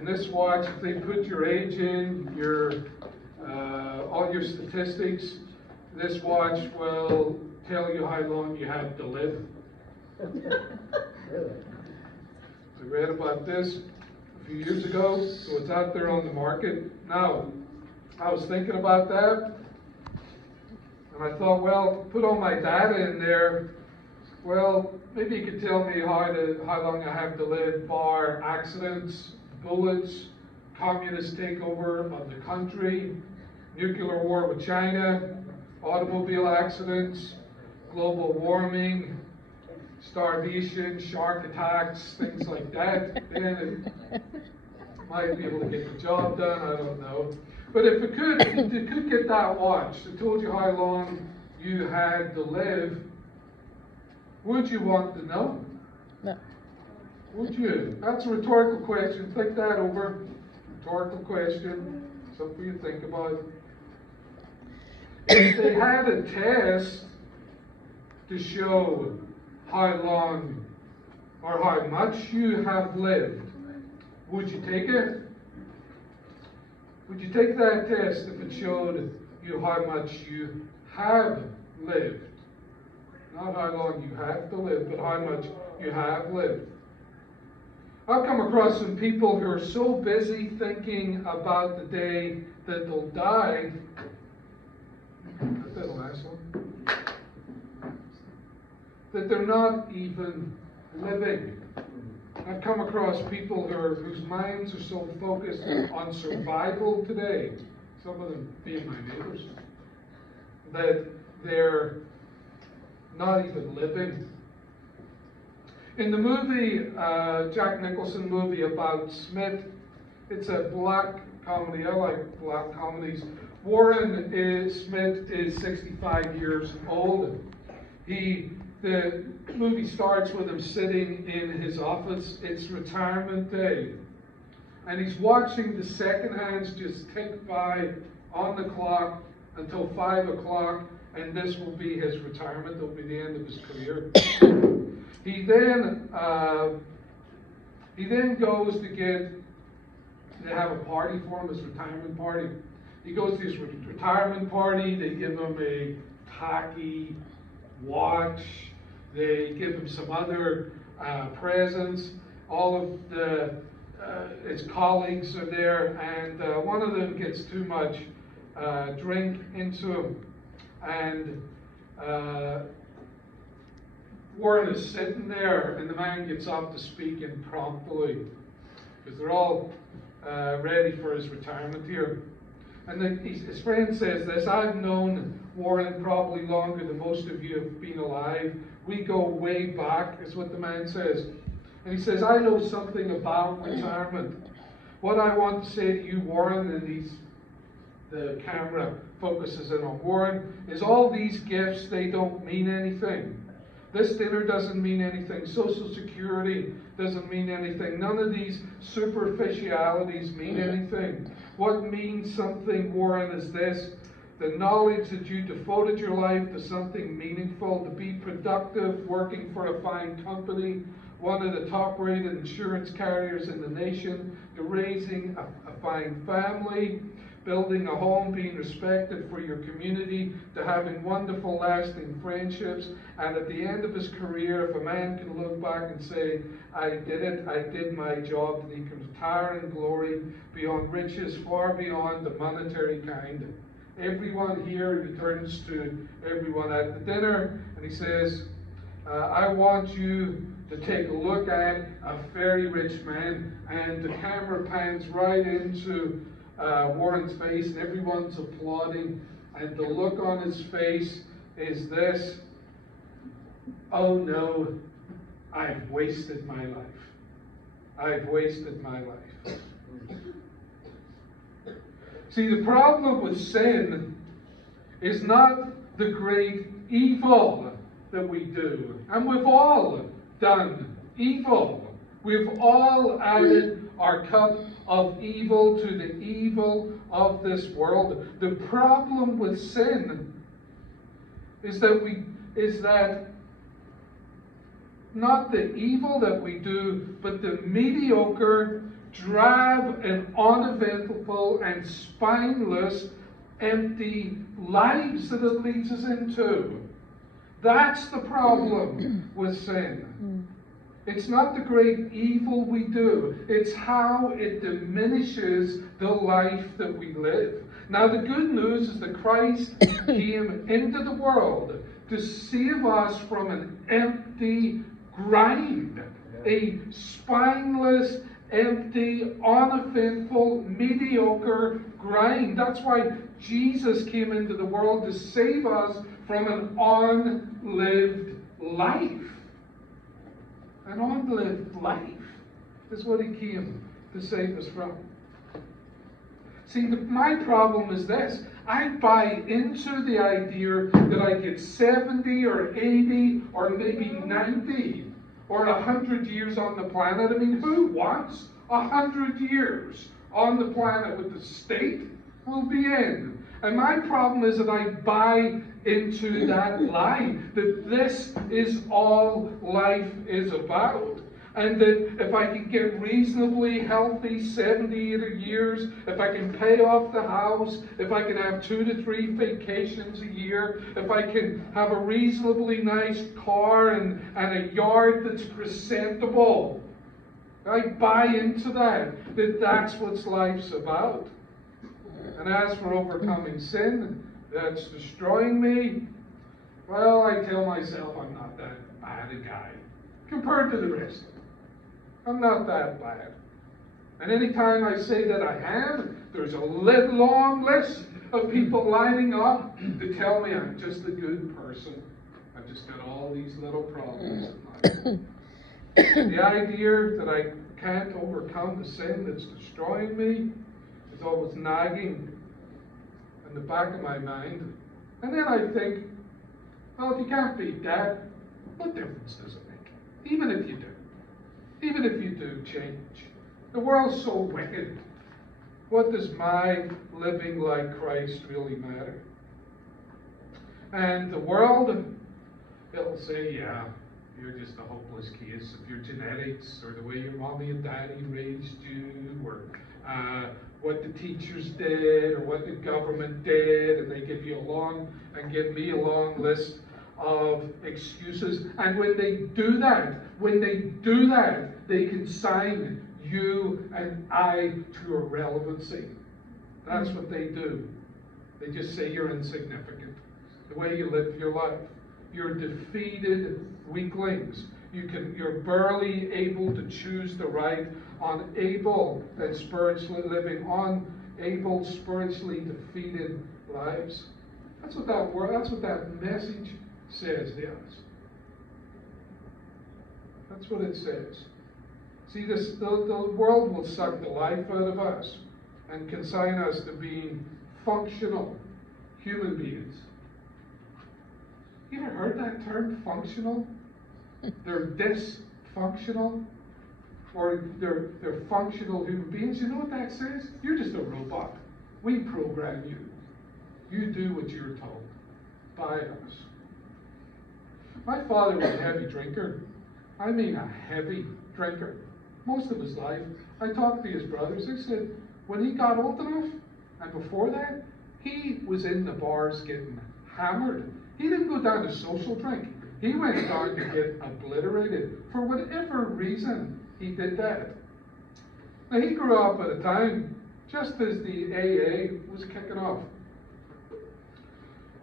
And this watch, if they put your age in, all your statistics, this watch will tell you how long you have to live. I read about this a few years ago, so it's out there on the market. Now, I was thinking about that, and I thought, well, put all my data in there. Well, maybe you could tell me how long I have to live, bar accidents, bullets, communist takeover of the country, nuclear war with China, automobile accidents, global warming, starvation, shark attacks, things like that. Then it might be able to get the job done, I don't know. But if it could get that watch that told you how long you had to live, would you want to know? No. Would you? That's a rhetorical question. Think that over. Rhetorical question. Something you think about. If they had a test to show how long or how much you have lived, would you take it? Would you take that test if it showed you how much you have lived? Not how long you have to live, but how much you have lived. I've come across some people who are so busy thinking about the day that they'll die. Is that the last one? That they're not even living. I've come across people whose minds are so focused on survival today, some of them being my neighbors, that they're not even living. In the movie, Jack Nicholson movie about Smith, it's a black comedy. I like black comedies. Warren Smith is 65 years old. The movie starts with him sitting in his office. It's retirement day. And he's watching the second hands just tick by on the clock until 5 o'clock, and this will be his retirement. It'll be the end of his career. He then goes they have a party for him, his retirement party. He goes to his retirement party. They give him a tacky watch. They give him some other presents. All of his colleagues are there, and one of them gets too much drink into him. And Warren is sitting there, and the man gets up to speak impromptu because they're all ready for his retirement here. And his friend says this: I've known Warren probably longer than most of you have been alive. We go way back, is what the man says. And he says, I know something about retirement. What I want to say to you, Warren, and the camera focuses in on Warren, is all these gifts, they don't mean anything. This dinner doesn't mean anything. Social Security doesn't mean anything. None of these superficialities mean anything. What means something, Warren, is this: the knowledge that you devoted your life to something meaningful, to be productive, working for a fine company, one of the top-rated insurance carriers in the nation, to raising a fine family, building a home, being respected for your community, to having wonderful, lasting friendships. And at the end of his career, if a man can look back and say, I did it, I did my job, then he can retire in glory beyond riches, far beyond the monetary kind. Everyone here, he turns to everyone at the dinner, and he says, I want you to take a look at a very rich man. And the camera pans right into Warren's face, and everyone's applauding, and the look on his face is this: oh no, I've wasted my life. I've wasted my life. See, the problem with sin is not the great evil that we do, and we've all done evil. We've all added our cup of evil to the evil of this world. The problem with sin is that not the evil that we do, but the mediocre, drab and uneventful and spineless, empty lives that it leads us into. That's the problem with sin. It's not the great evil we do. It's how it diminishes the life that we live. Now, the good news is that Christ came into the world to save us from an empty grind, a spineless, empty, uneventful, mediocre grind. That's why Jesus came into the world, to save us from an unlived life. An unlived life is what he came to save us from. See, my problem is this. I buy into the idea that I get 70 or 80 or maybe 90 or 100 years on the planet. I mean, who wants 100 years on the planet with the state will be in? And my problem is that I buy into that lie, that this is all life is about. And that if I can get reasonably healthy 70, 80 years, if I can pay off the house, if I can have 2 to 3 vacations a year, if I can have a reasonably nice car and a yard that's presentable, I buy into that that's what life's about. And as for overcoming sin, that's destroying me, well, I tell myself I'm not that bad a guy compared to the rest. I'm not that bad. And anytime I say that I am, there's a long list of people lining up to tell me I'm just a good person. I've just got all these little problems in life. The idea that I can't overcome the sin that's destroying me is always nagging in the back of my mind. And then I think, well, if you can't beat that, what difference does it make? Even if you do. Even if you do change. The world's so wicked. What does my living like Christ really matter? And the world, it'll say, yeah, you're just a hopeless case of your genetics, or the way your mommy and daddy raised you, or what the teachers did, or what the government did, and they give me a long list of excuses. And when they do that, they consign you and I to irrelevancy. That's what they do. They just say you're insignificant. The way you live your life. You're defeated weaklings. You're barely able to choose the right, unable and spiritually living, unable, spiritually defeated lives. That's what that message says to us. That's what it says. See, the world will suck the life out of us and consign us to being functional human beings. You ever heard that term, functional? They're dysfunctional, or they're functional human beings. You know what that says? You're just a robot. We program you. You do what you're told by us. My father was a heavy drinker. I mean a heavy drinker. Most of his life. I talked to his brothers. They said when he got old enough, and before that, he was in the bars getting hammered. He didn't go down to social drink. He went down to get obliterated. For whatever reason, he did that. Now, he grew up at a time just as the AA was kicking off.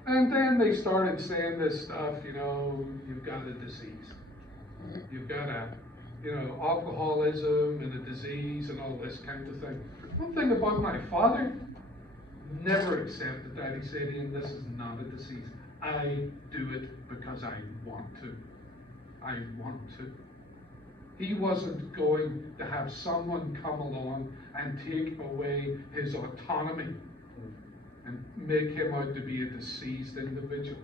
And then they started saying this stuff, you've got a disease. You've got alcoholism and a disease and all this kind of thing. One thing about my father, never accepted that. He said, Ian, this is not a disease. I do it because I want to. I want to. He wasn't going to have someone come along and take away his autonomy and make him out to be a diseased individual.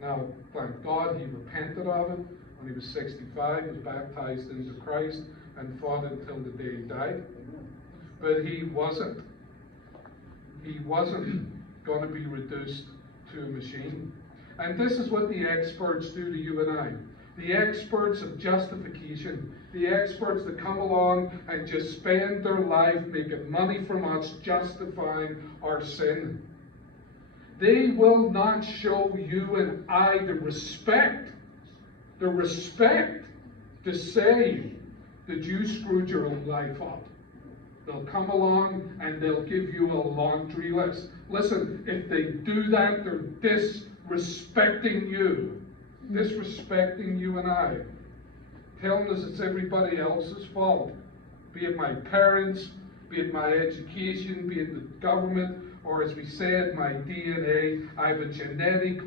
Now, thank God he repented of it. When he was 65, he was baptized into Christ and fought until the day he died. But he wasn't going to be reduced to a machine. And this is what the experts do to you and I. The experts of justification the experts that come along and just spend their life making money from us, justifying our sin. They will not show you and I the respect to say that you screwed your own life up. They'll come along and they'll give you a laundry list. Listen, if they do that, they're disrespecting you and I, telling us it's everybody else's fault, be it my parents, be it my education, be it the government, or as we said, my DNA. I have a genetic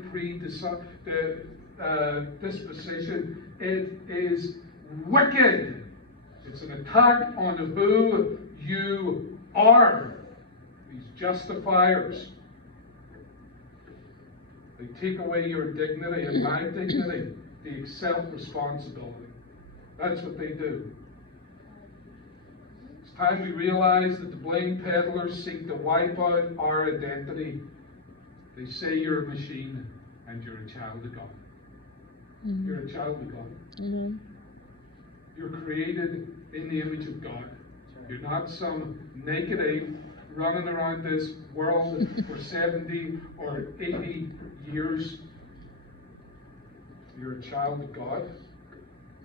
disposition. It is wicked. It's an attack on who you are. These justifiers. They take away your dignity and my dignity. They accept responsibility. That's what they do. It's time we realize that the blame peddlers seek to wipe out our identity. They say you're a machine and you're a child of God. Mm-hmm. You're a child of God. Mm-hmm. You're created in the image of God. You're not some naked ape running around this world for 70 or 80 years. You're a child of God.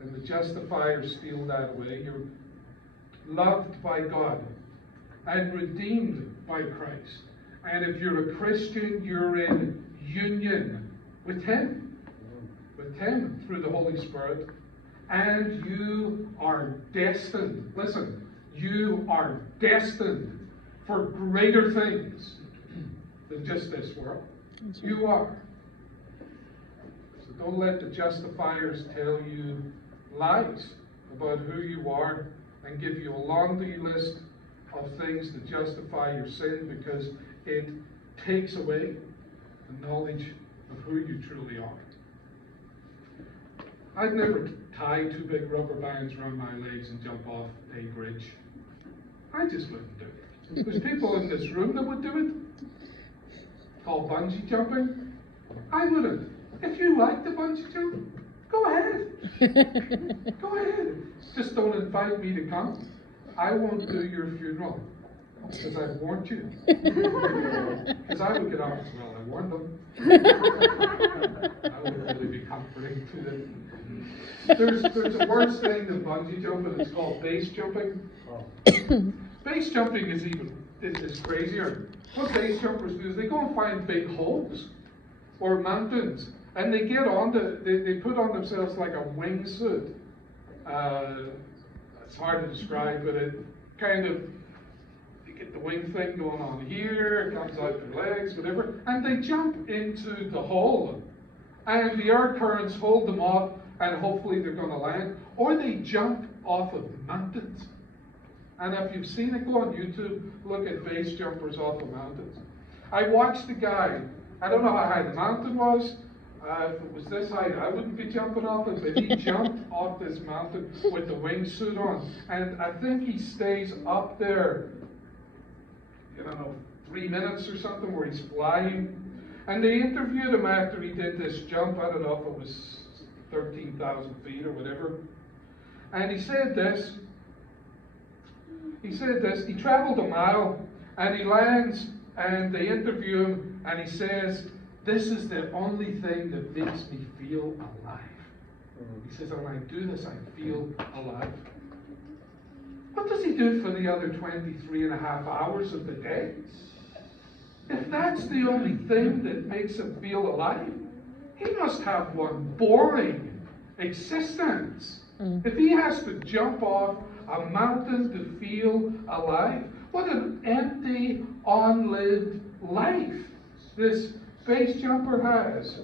And the justifiers steal that away. You're loved by God and redeemed by Christ. And if you're a Christian, you're in union with Him through the Holy Spirit. And you are destined, listen, you are destined for greater things than just this world. You are. So don't let the justifiers tell you lies about who you are and give you a laundry list of things to justify your sin, because it takes away the knowledge of who you truly are. I'd never tie 2 big rubber bands around my legs and jump off a bridge. I just wouldn't do it. There's people in this room that would do it. Called bungee jumping. I wouldn't. If you like the bungee jump, go ahead. Go ahead. Just don't invite me to come. I won't do your funeral. Because I've warned you. Because I would get off, well, I warned them. I would really be comforting to them. There's a worse thing than bungee jumping. It's called base jumping. Base jumping is crazier. What base jumpers do is they go and find big holes or mountains, and they get they put on themselves like a wingsuit. It's hard to describe, but it kind of, you get the wing thing going on here, it comes out their legs, whatever, and they jump into the hole, and the air currents hold them off, and hopefully they're going to land, or they jump off of mountains. And if you've seen it, go on YouTube, look at base jumpers off of mountains. I watched the guy, I don't know how high the mountain was. If it was this height, I wouldn't be jumping off it, but he jumped off this mountain with the wingsuit on. And I think he stays up there, 3 minutes or something, where he's flying. And they interviewed him after he did this jump. I don't know if it was 13,000 feet or whatever. And he said this. He traveled a mile, and he lands, and they interview him, and he says, "This is the only thing that makes me feel alive." He says, "When I do this, I feel alive." What does he do for the other 23.5 hours of the day? If that's the only thing that makes him feel alive, he must have one boring existence. If he has to jump off a mountain to feel alive, what an empty, unlived life this base jumper has.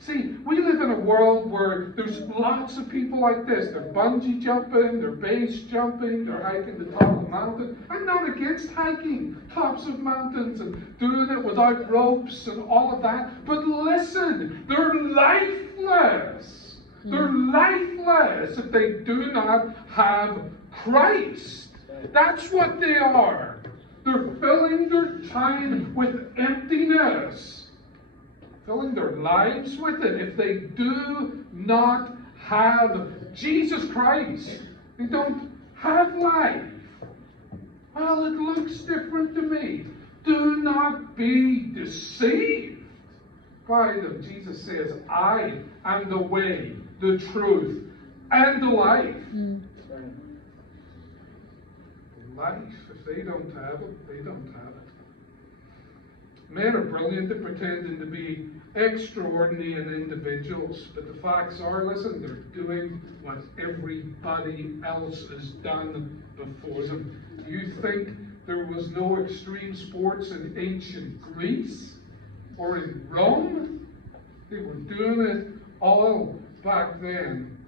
See, we live in a world where there's lots of people like this. They're bungee jumping, they're base jumping, they're hiking the top of the mountain. I'm not against hiking tops of mountains and doing it without ropes and all of that. But listen, they're lifeless. They're lifeless if they do not have Christ. That's what they are. They're filling their time with emptiness, filling their lives with it. If they do not have Jesus Christ. They don't have life. Well, it looks different to me. Do not be deceived by them. Jesus says, I am the way, the truth, and the life. Life, if they don't have it, they don't have it. Men are brilliant at pretending to be extraordinary and individuals, but the facts are, listen, they're doing what everybody else has done before them. You think there was no extreme sports in ancient Greece or in Rome? They were doing it all back then.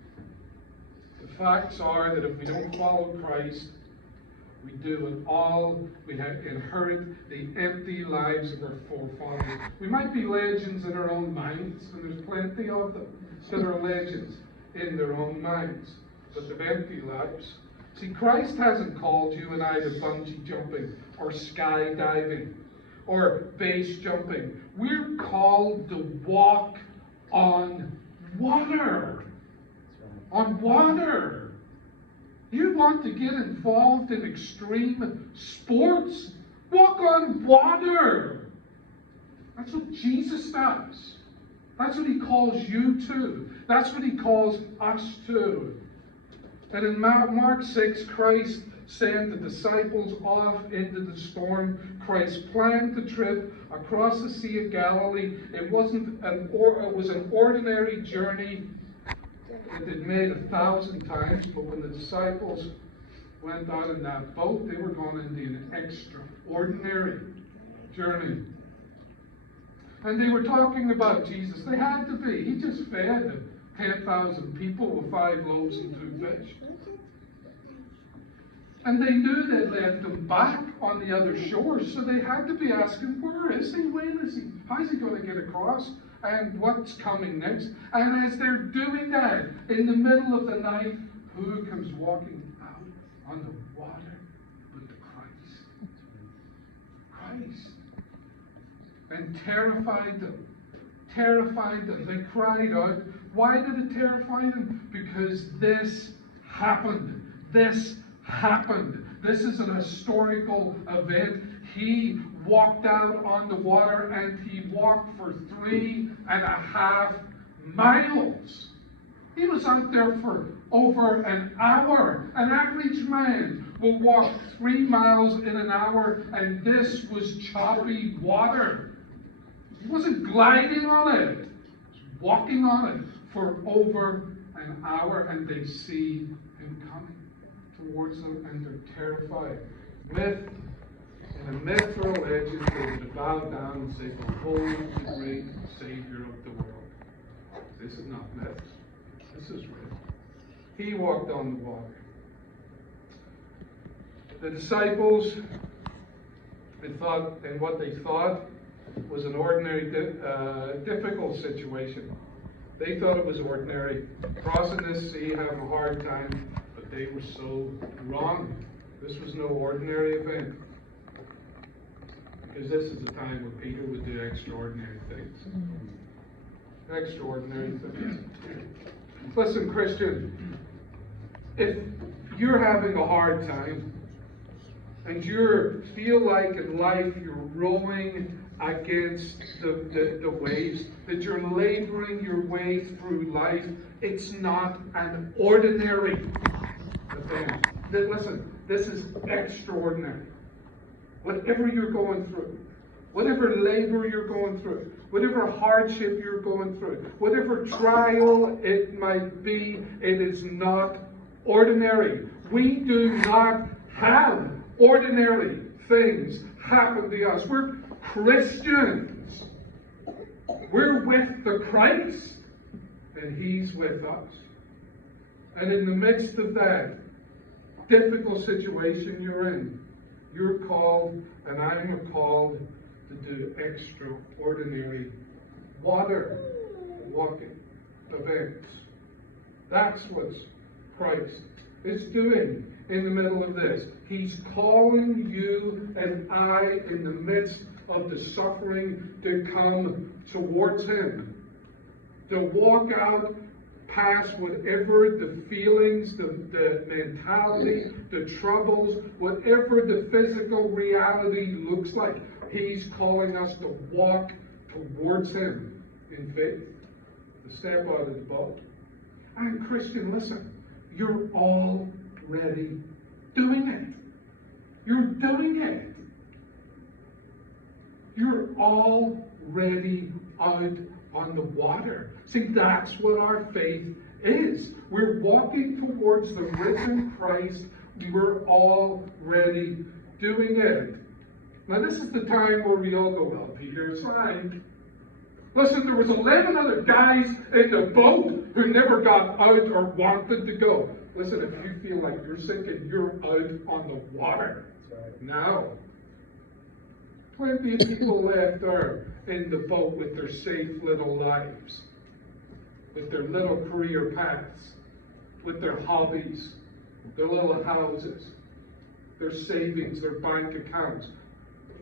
The facts are that if we don't follow Christ, we do it all. We have inherit the empty lives of our forefathers. We might be legends in our own minds, and there's plenty of them that are legends in their own minds, but they've empty lives. See, Christ hasn't called you and I to bungee jumping or skydiving or base jumping. We're called to walk on water. On water. You want to get involved in extreme sports? Walk on water. That's what Jesus does. That's what he calls you to. That's what he calls us to. And in Mark 6, Christ sent the disciples off into the storm. Christ planned the trip across the Sea of Galilee. It was an ordinary journey that they'd made 1,000 times, but when the disciples went out in that boat, they were going into an extraordinary journey. And they were talking about Jesus. They had to be. He just fed 10,000 people with 5 loaves and 2 fish. And they knew they'd left him back on the other shore, so they had to be asking, where is he? When is he? How's he going to get across? And what's coming next? And as they're doing that, in the middle of the night, who comes walking out on the water but Christ? Christ. And terrified them. Terrified them. They cried out. Why did it terrify them? Because this happened. This happened. This is an historical event. He walked out on the water and he walked for 3.5 miles. He was out there for over an hour. An average man will walk 3 miles in an hour, and this was choppy water. He wasn't gliding on it. He was walking on it for over an hour, and they see him coming towards them, and they're terrified. In a myth or a legend, they would bow down and say, behold the great Savior of the world. This is not myth. This is real. He walked on the water. The disciples had thought, and what they thought was an ordinary, difficult situation. They thought it was ordinary. Crossing this sea, having a hard time, but they were so wrong. This was no ordinary event. Because this is the time when Peter would do extraordinary things. Extraordinary things. Listen, Christian, if you're having a hard time and you feel like in life you're rowing against the waves, that you're laboring your way through life, it's not an ordinary event. Listen, this is extraordinary. Whatever you're going through, whatever labor you're going through, whatever hardship you're going through, whatever trial it might be, it is not ordinary. We do not have ordinary things happen to us. We're Christians. We're with the Christ, and He's with us. And in the midst of that difficult situation you're in, you're called, and I am called, to do extraordinary water walking events. That's what Christ is doing in the middle of this. He's calling you and I, in the midst of the suffering, to come towards Him, to walk out past, whatever the feelings, the mentality, the troubles, whatever the physical reality looks like, He's calling us to walk towards Him in faith, to step out of the boat. And Christian, listen, you're already doing it. You're doing it. You're already out on the water. See, that's what our faith is. We're walking towards the risen Christ. We're already doing it. Now, this is the time where we all go, well, Peter, it's fine. Listen, there was 11 other guys in the boat who never got out or wanted to go. Listen, if you feel like you're sinking, you're out on the water. Now, plenty of people left there in the boat with their safe little lives, with their little career paths, with their hobbies, their little houses, their savings, their bank accounts,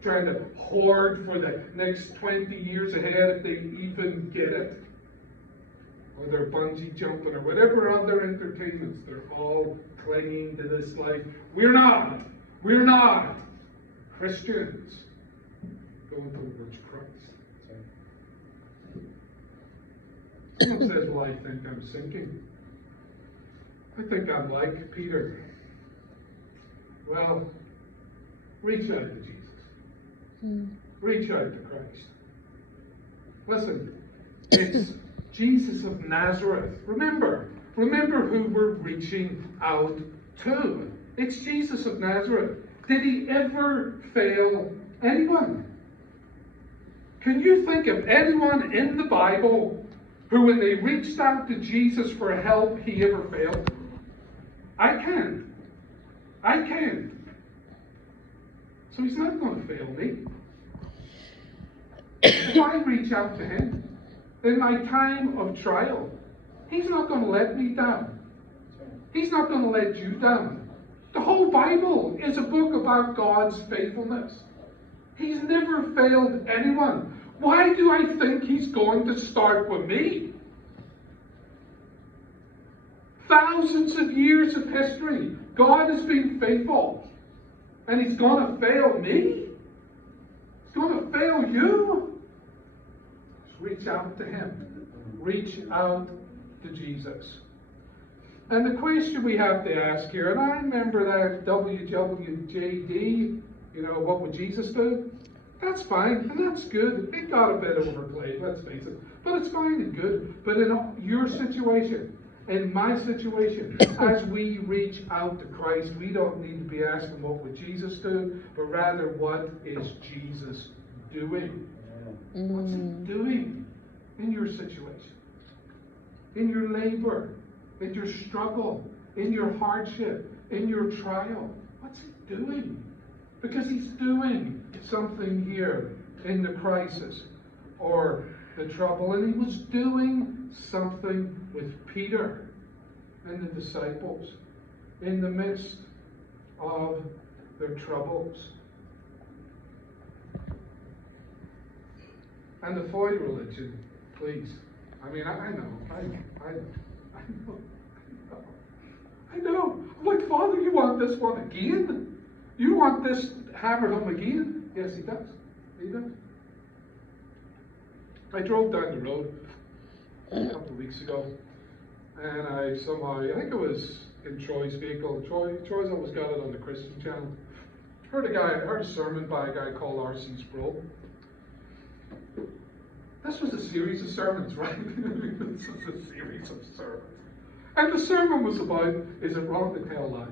trying to hoard for the next 20 years ahead if they even get it. Or they're bungee jumping or whatever other entertainments. They're all clinging to this life. We're not Christians going towards Christ. Someone says, well, I think I'm sinking. I think I'm like Peter. Well, reach out to Jesus. Reach out to Christ. Listen, it's Jesus of Nazareth. Remember who we're reaching out to. It's Jesus of Nazareth. Did He ever fail anyone? Can you think of anyone in the Bible who, when they reached out to Jesus for help, He ever failed? I can't. So He's not going to fail me. If I reach out to Him in my time of trial, He's not going to let me down. He's not going to let you down. The whole Bible is a book about God's faithfulness. He's never failed anyone. Why do I think He's going to start with me? Thousands of years of history, God has been faithful. And He's going to fail me? He's going to fail you? Just reach out to Him. Reach out to Jesus. And the question we have to ask here, and I remember that WWJD, what would Jesus do? That's fine, and that's good. It got a bit overplayed, let's face it. But it's fine and good. But in your situation, in my situation, as we reach out to Christ, we don't need to be asking what would Jesus do, but rather what is Jesus doing? What's He doing in your situation? In your labor, in your struggle, in your hardship, in your trial. What's He doing? Because He's doing something here in the crisis or the trouble. And He was doing something with Peter and the disciples in the midst of their troubles. And the Floyd religion, please. I know. I'm like, Father, you want this one again? You want this hammered home again? Yes, He does. He does. I drove down the road a couple of weeks ago, and I think it was in Troy's vehicle. Troy's always got it on the Christian channel. Heard a sermon by a guy called R.C. Sproul. This was a series of sermons, right? This was a series of sermons. And the sermon was about, is it wrong to tell lies?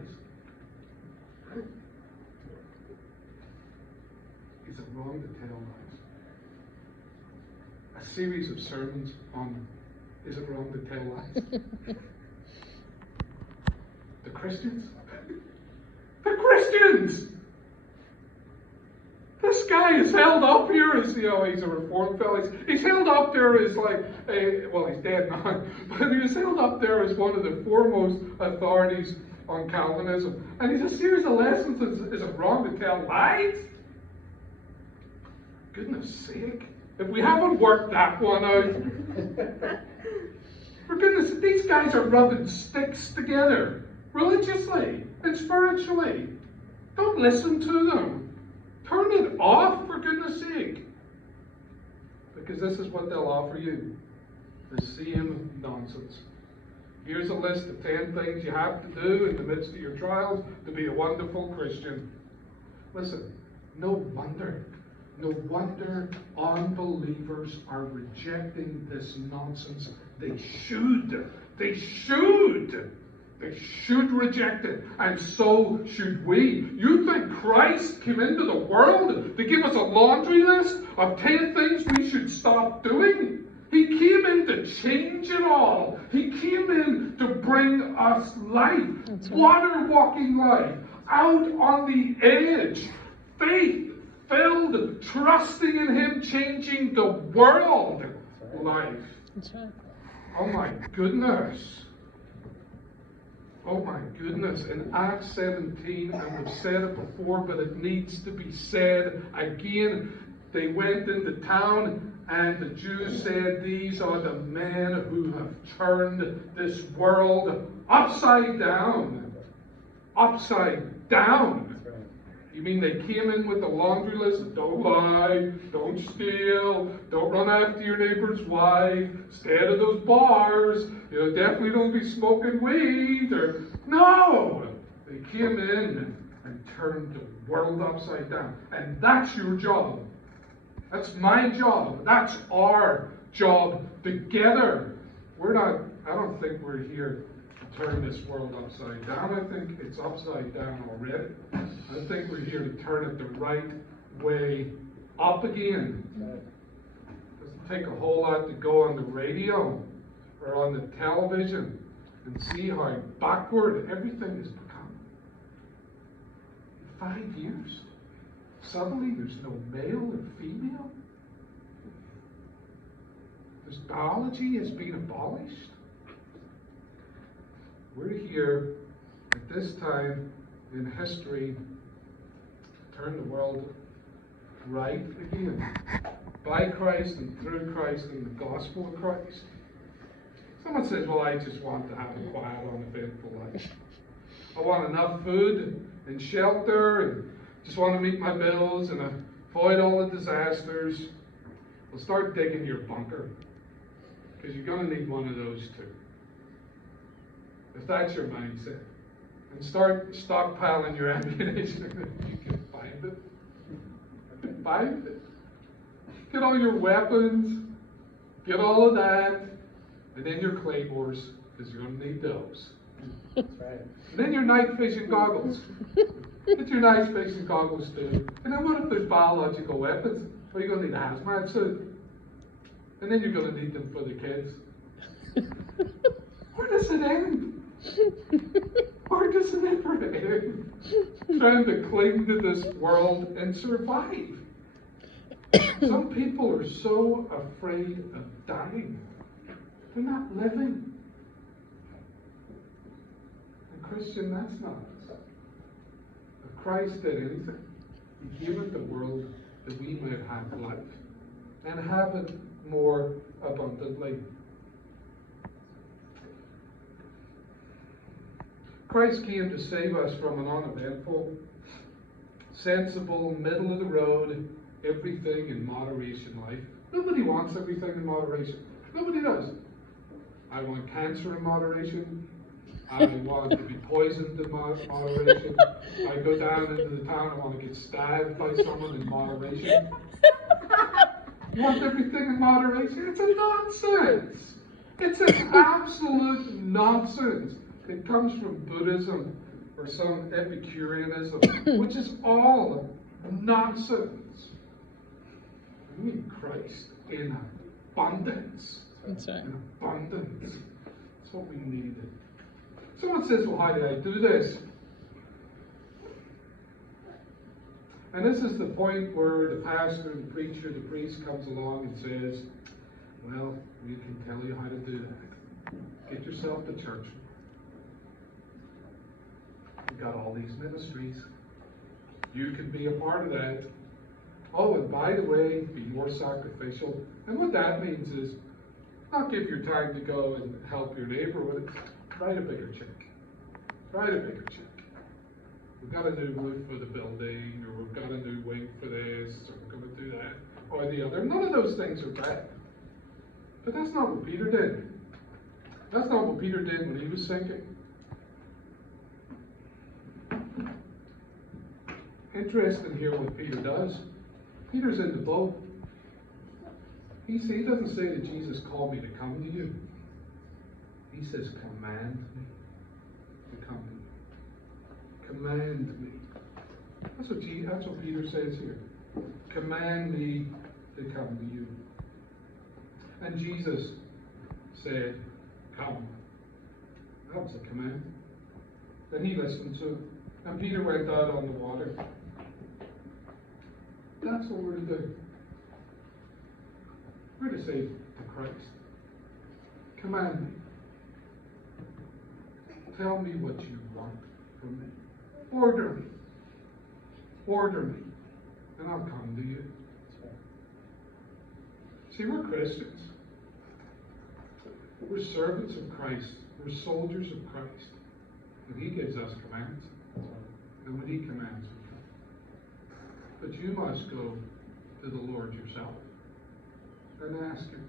Is it wrong to tell lies? A series of sermons on, is it wrong to tell lies? The Christians? The Christians! This guy is held up here as, he's a reformed fellow. He's held up there as he's dead now, but he was held up there as one of the foremost authorities on Calvinism. And he's a series of lessons. Is it wrong to tell lies? For goodness sake. If we haven't worked that one out. For goodness sake, these guys are rubbing sticks together, religiously and spiritually. Don't listen to them. Turn it off, for goodness sake. Because this is what they'll offer you. The same nonsense. Here's a list of 10 things you have to do in the midst of your trials to be a wonderful Christian. Listen, no wonder unbelievers are rejecting this nonsense. They should reject it, and so should we. You think Christ came into the world to give us a laundry list of 10 things we should stop doing? He came in to change it all. He came in to bring us life, water-walking life, out on the edge, faith-filled, trusting in Him, changing the world life. That's right. Oh my goodness. Oh my goodness. In Acts 17, and we've said it before, but it needs to be said again. They went into town, and the Jews said, "These are the men who have turned this world upside down." Upside down. You mean they came in with a laundry list? Don't lie, don't steal, don't run after your neighbor's wife, stay out of those bars, definitely don't be smoking weed, or... No! They came in and turned the world upside down. And that's your job. That's my job. That's our job together. I don't think we're here to turn this world upside down. I think it's upside down already. I think we're here to turn it the right way up again. It doesn't take a whole lot to go on the radio or on the television and see how backward everything has become. In 5 years. Suddenly there's no male or female. This biology has been abolished. We're here at this time in history to turn the world right again. By Christ and through Christ and the gospel of Christ. Someone says, well, I just want to have a quiet, uneventful life. I want enough food and shelter and just want to meet my bills and avoid all the disasters. Well, start digging your bunker, because you're going to need one of those too. If that's your mindset. And start stockpiling your ammunition if you can find it. Find it. Get all your weapons, get all of that, and then your claymores, because you're going to need those. That's right. And then your night fishing goggles. Get your night fishing goggles too. And then what if there's biological weapons? Well, you're going to need a hazmat suit. And then you're going to need them for the kids. Where does it end? Where does it ever end? Trying to cling to this world and survive. Some people are so afraid of dying. They're not living. And Christian, that's not us. If Christ did anything, He came into the world that we might have life and have it more abundantly. Christ came to save us from an uneventful, sensible, middle of the road, everything in moderation life. Nobody wants everything in moderation. Nobody does. I want cancer in moderation. I want to be poisoned in moderation. I go down into the town, I want to get stabbed by someone in moderation. You want everything in moderation? It's a nonsense. It's an absolute nonsense. It comes from Buddhism or some Epicureanism, which is all nonsense. We need Christ in abundance. That's right. In abundance. That's what we need. Someone says, well, how do I do this? And this is the point where the pastor, the preacher, the priest comes along and says, well, we can tell you how to do that. Get yourself to church. We've got all these ministries. You can be a part of that. Oh, and by the way, be more sacrificial. And what that means is, Not give your time to go and help your neighbor with it. Write a bigger check. Write a bigger check. We've got a new roof for the building, or we've got a new wing for this, or we're going to do that, or the other. None of those things are bad. But that's not what Peter did. That's not what Peter did when he was sinking. Interesting here what Peter does. Peter's in the boat. He doesn't say that Jesus called me to come to you. He says, command me to come to you. Command me. That's what Peter says here. Command me to come to you. And Jesus said, come. That was a command. Then he listened to it. And Peter went out on the water. That's what we're to do. We're to say to Christ, command me. Tell me what you want from me. Order me. Order me. And I'll come to you. See, we're Christians. We're servants of Christ. We're soldiers of Christ. And he gives us commands. And when he commands, we come. But you must go to the Lord yourself and ask him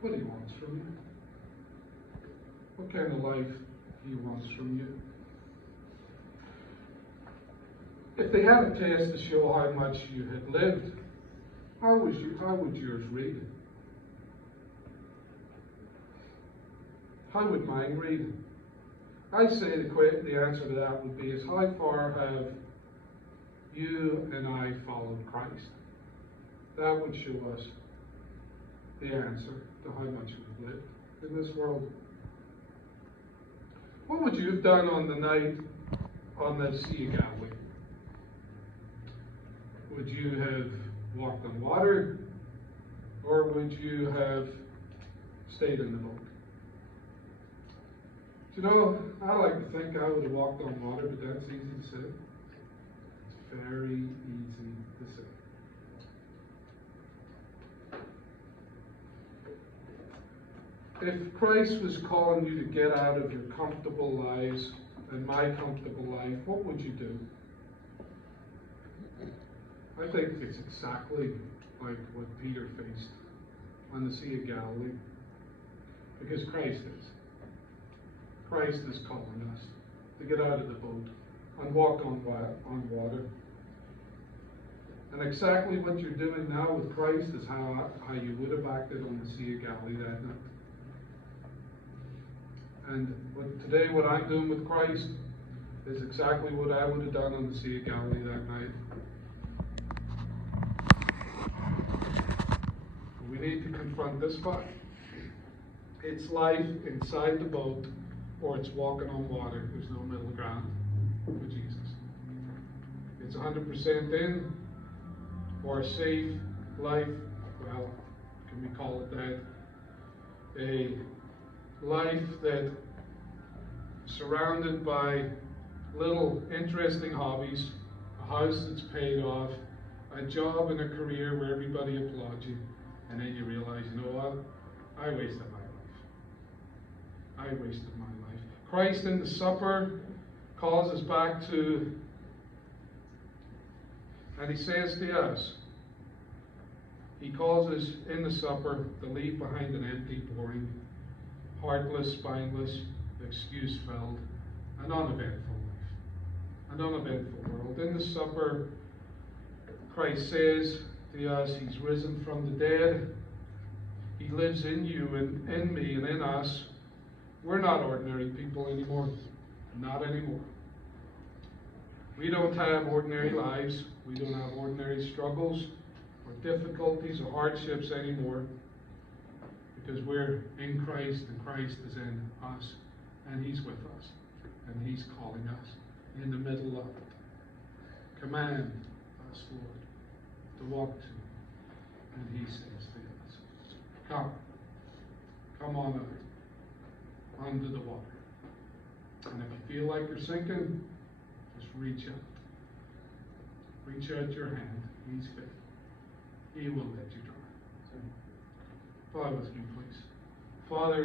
what he wants from you. What kind of life he wants from you. If they had a test to show how much you had lived, how would yours read? How would mine read? I'd say the answer to that would be is how far have you and I followed Christ? That would show us the answer to how much we've lived in this world. What would you have done on the night on the Sea of Galilee? Would you have walked on water, or would you have stayed in the boat? You know, I like to think I would have walked on water, but that's easy to say. It's very easy to say. If Christ was calling you to get out of your comfortable lives and my comfortable life, what would you do? I think it's exactly like what Peter faced on the Sea of Galilee. Because Christ is. Christ is calling us to get out of the boat and walk on water. And exactly what you're doing now with Christ is how you would have acted on the Sea of Galilee that night. And today what I'm doing with Christ is exactly what I would have done on the Sea of Galilee that night. We need to confront this fact. It's life inside the boat, or it's walking on water. There's no middle ground for Jesus. It's 100% in, or a safe life, well, can we call it that? A life that surrounded by little interesting hobbies, a house that's paid off, a job and a career where everybody applauds you, and then you realize, you know what? I wasted my life. I wasted my life. Christ in the supper calls us back to, and he says to us, he calls us in the supper to leave behind an empty, boring, heartless, spineless, excuse-filled, an uneventful life, an uneventful world. In the supper, Christ says to us, he's risen from the dead. He lives in you and in me and in us. We're not ordinary people anymore. Not anymore. We don't have ordinary lives. We don't have ordinary struggles or difficulties or hardships anymore, because we're in Christ and Christ is in us, and he's with us, and he's calling us in the middle of it. Command us, Lord, to walk to him. And he says to us, come on out, under the water. And if you feel like you're sinking, just reach out. Reach out your hand. He's faithful. He will let you drown. Bow with me, please. Father,